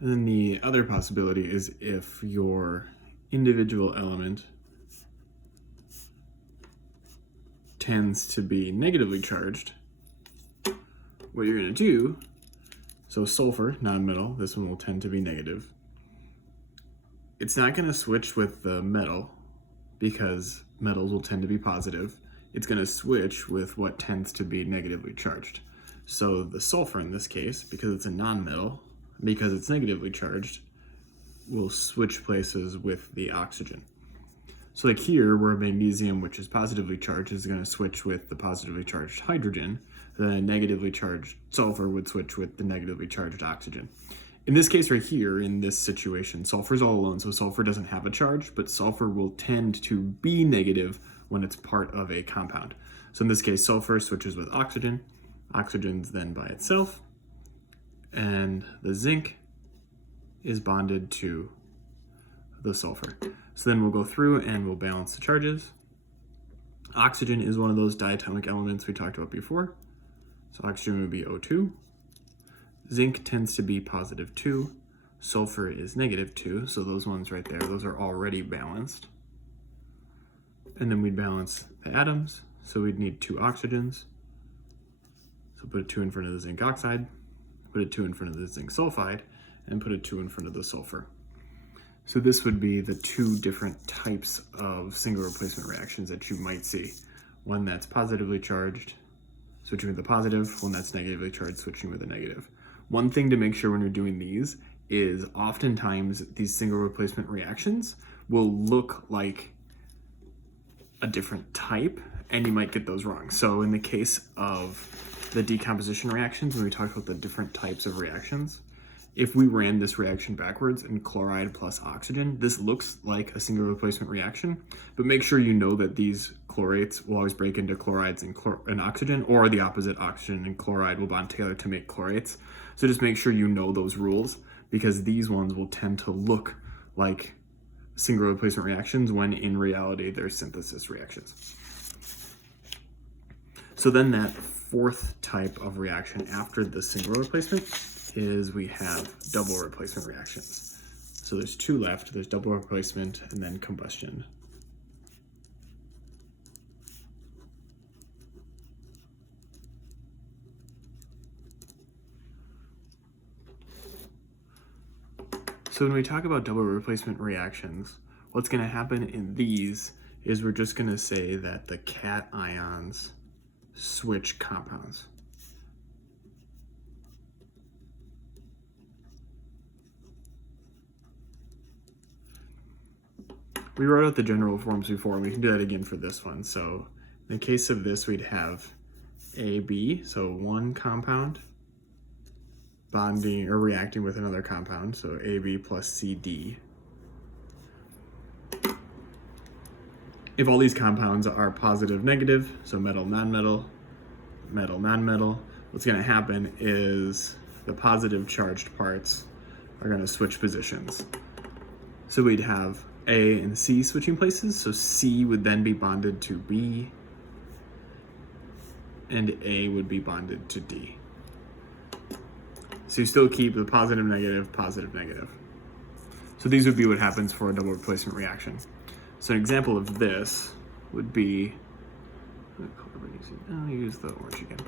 And then the other possibility is if your individual element tends to be negatively charged, what you're going to do, so sulfur, non-metal, this one will tend to be negative. It's not going to switch with the metal because metals will tend to be positive. It's going to switch with what tends to be negatively charged. So the sulfur in this case, because it's a non-metal, because it's negatively charged, will switch places with the oxygen. So like here, where magnesium, which is positively charged, is going to switch with the positively charged hydrogen, the negatively charged sulfur would switch with the negatively charged oxygen. In this case right here, in this situation, sulfur is all alone, so sulfur doesn't have a charge, but sulfur will tend to be negative when it's part of a compound. So in this case, sulfur switches with oxygen, oxygen's then by itself, and the zinc is bonded to the sulfur. So then we'll go through and we'll balance the charges. Oxygen is one of those diatomic elements we talked about before. So oxygen would be O2. Zinc tends to be positive 2. Sulfur is negative 2. So those ones right there, those are already balanced. And then we'd balance the atoms. So we'd need 2 oxygens. So put a 2 in front of the zinc oxide, put a 2 in front of the zinc sulfide, and put a 2 in front of the sulfur. So this would be the 2 different types of single replacement reactions that you might see. One that's positively charged, switching with the positive, one that's negatively charged, switching with the negative. One thing to make sure when you're doing these is oftentimes these single replacement reactions will look like a different type, and you might get those wrong. So in the case of the decomposition reactions, when we talk about the different types of reactions, if we ran this reaction backwards in chloride plus oxygen, this looks like a single replacement reaction, but make sure you know that these chlorates will always break into chlorides and oxygen, or the opposite, oxygen and chloride will bond together to make chlorates. So just make sure you know those rules, because these ones will tend to look like single replacement reactions when in reality they're synthesis reactions. So then that fourth type of reaction after the single replacement is we have double replacement reactions. So there's 2 left. There's double replacement and then combustion. So when we talk about double replacement reactions, what's going to happen in these is we're just going to say that the cations switch compounds. We wrote out the general forms before, and we can do that again for this one. So in the case of this, we'd have AB, so one compound bonding or reacting with another compound, so AB plus CD. If all these compounds are positive, negative, so metal, non-metal, metal, non-metal, what's going to happen is the positive charged parts are going to switch positions. So we'd have A and C switching places, so C would then be bonded to B, and A would be bonded to D. So you still keep the positive, negative, positive, negative. So these would be what happens for a double replacement reaction. So an example of this would be, I'll use the orange again.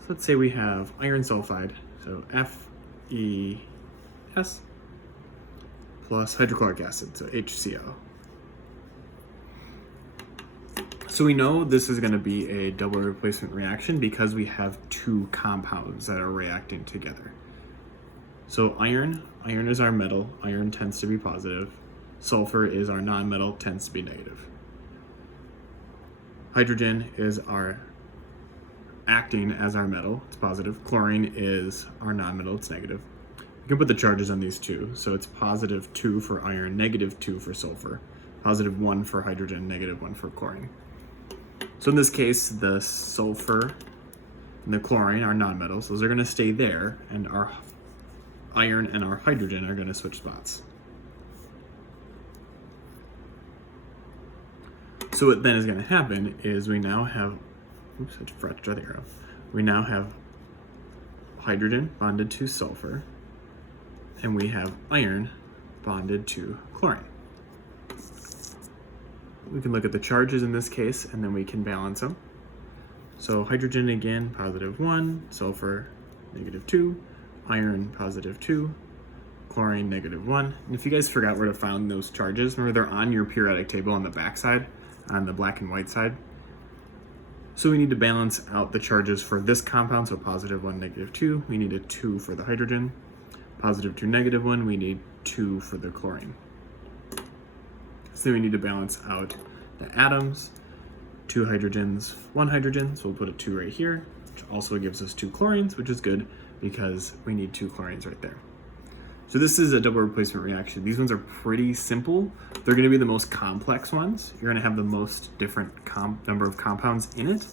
So let's say we have iron sulfide, so FeS plus hydrochloric acid, so HCl. So we know this is going to be a double replacement reaction because we have 2 compounds that are reacting together. So iron is our metal, iron tends to be positive. Sulfur is our non-metal, tends to be negative. Hydrogen is our acting as our metal, it's positive. Chlorine is our non-metal, it's negative. We can put the charges on these 2. So it's positive 2 for iron, negative 2 for sulfur, positive 1 for hydrogen, negative 1 for chlorine. So in this case, the sulfur and the chlorine are nonmetals. Those are going to stay there, and our iron and our hydrogen are going to switch spots. So what then is going to happen is we now have, oops, I forgot to draw the arrow. We now have hydrogen bonded to sulfur, and we have iron bonded to chlorine. We can look at the charges in this case, and then we can balance them. So hydrogen again, +1, sulfur, -2, iron, +2, chlorine, -1. And if you guys forgot where to find those charges, remember they're on your periodic table on the back side, on the black and white side. So we need to balance out the charges for this compound, so +1, -2. We need a 2 for the hydrogen. +2, -1, we need 2 for the chlorine. So we need to balance out the atoms, 2 hydrogens, 1 hydrogen, so we'll put a 2 right here, which also gives us 2 chlorines, which is good because we need 2 chlorines right there. So this is a double replacement reaction. These ones are pretty simple. They're going to be the most complex ones. You're going to have the most different number of compounds in it.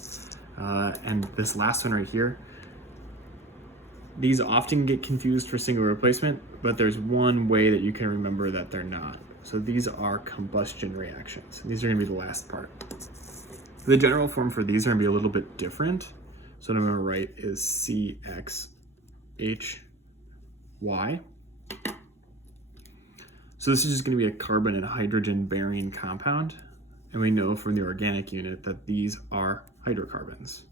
And this last one right here, these often get confused for single replacement, but there's one way that you can remember that they're not. So these are combustion reactions. These are going to be the last part. The general form for these are going to be a little bit different. So what I'm going to write is CXHY. So this is just going to be a carbon and hydrogen bearing compound. And we know from the organic unit that these are hydrocarbons.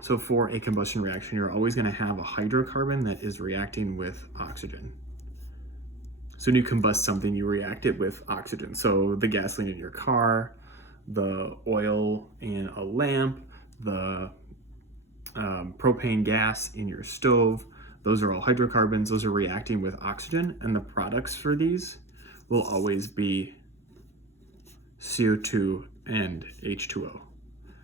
So for a combustion reaction, you're always going to have a hydrocarbon that is reacting with oxygen. So when you combust something, you react it with oxygen. So the gasoline in your car, the oil in a lamp, the propane gas in your stove, those are all hydrocarbons. Those are reacting with oxygen, and the products for these will always be CO2 and H2O.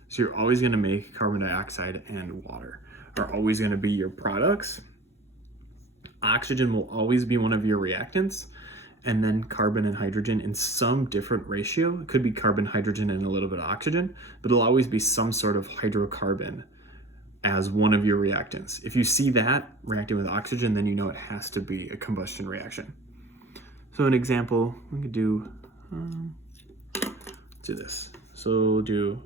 So you're always going to make carbon dioxide and water are always going to be your products. Oxygen will always be one of your reactants, and then carbon and hydrogen in some different ratio. It could be carbon, hydrogen, and a little bit of oxygen, but it'll always be some sort of hydrocarbon as one of your reactants. If you see that reacting with oxygen, then you know it has to be a combustion reaction. So an example, we could do, let's do this. So we'll do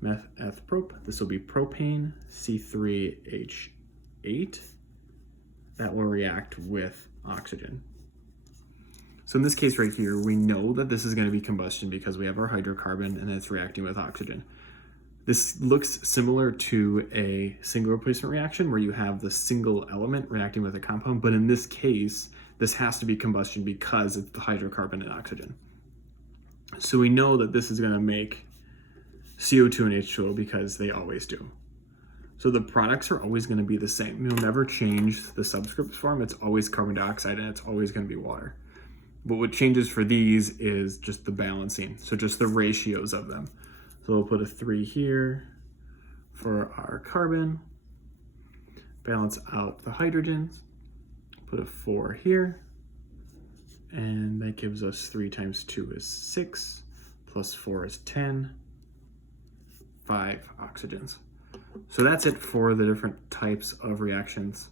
meth-eth-prop. This will be propane, C3H8. That will react with oxygen. So in this case right here, we know that this is going to be combustion because we have our hydrocarbon and it's reacting with oxygen. This looks similar to a single replacement reaction where you have the single element reacting with a compound, but in this case, this has to be combustion because it's the hydrocarbon and oxygen. So we know that this is going to make CO2 and H2O because they always do. So the products are always going to be the same. You'll never change the subscript form. It's always carbon dioxide and it's always going to be water. But what changes for these is just the balancing. So just the ratios of them. So we'll put a 3 here for our carbon, balance out the hydrogens, put a 4 here, and that gives us 3 times 2 is 6, plus 4 is 10, 5 oxygens. So that's it for the different types of reactions.